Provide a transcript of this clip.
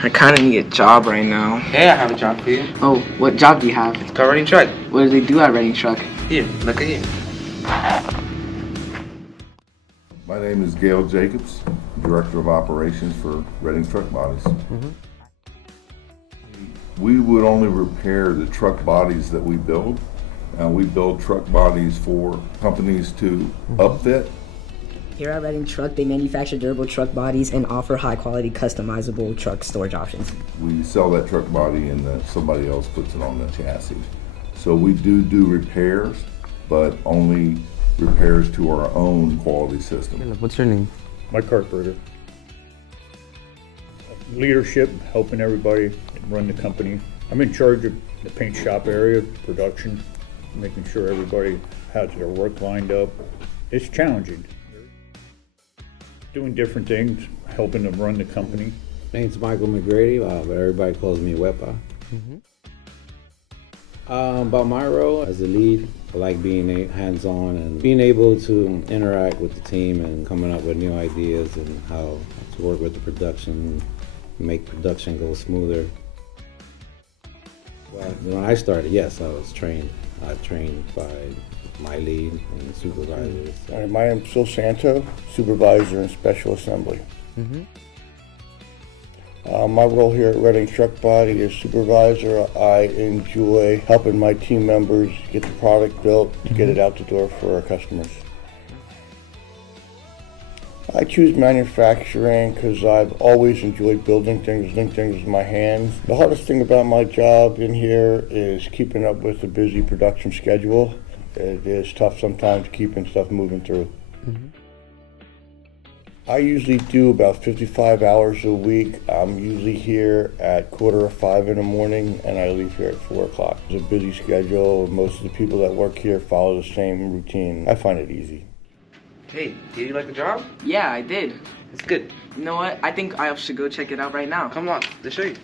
I kind of need a job right now. Hey, I have a job for you. Oh, what job do you have? It's called running truck. What do they do at Reading Truck? Here, look at here. My name is Gail Jacobs, Director of Operations for Reading Truck Bodies. We would only repair the truck bodies that we build. We build truck bodies for companies to upfit. Here at Reading Truck, they manufacture durable truck bodies and offer high-quality, customizable truck storage options. We sell that truck body and then somebody else puts it on the chassis. So we do repairs, but only repairs to our own quality system. What's your name? Mike Cartberger. Leadership, helping everybody run the company. I'm in charge of the paint shop area, production, making sure everybody has their work lined up. It's challenging. Doing different things, helping them run the company. My name's Michael McGrady, but everybody calls me Wepa. About my role as a lead, I like being hands-on and being able to interact with the team and coming up with new ideas and how to work with the production, make production go smoother. Well, when I started, yes, I was trained. I trained by my lead and supervisors. My name's Phil Santo, Supervisor in Special Assembly. My role here at Reading Truck Body is Supervisor. I enjoy helping my team members get the product built to get it out the door for our customers. I choose manufacturing because I've always enjoyed building things, doing things with my hands. The hardest thing about my job in here is keeping up with the busy production schedule. It is tough sometimes keeping stuff moving through. I usually do about 55 hours a week. I'm usually here at 4:45 in the morning and I leave here at 4 o'clock. It's a busy schedule. Most of the people that work here follow the same routine. I find it easy. Hey, did you like the job? Yeah, I did. It's good. You know what? I think I should go check it out right now. Come on, let's show you.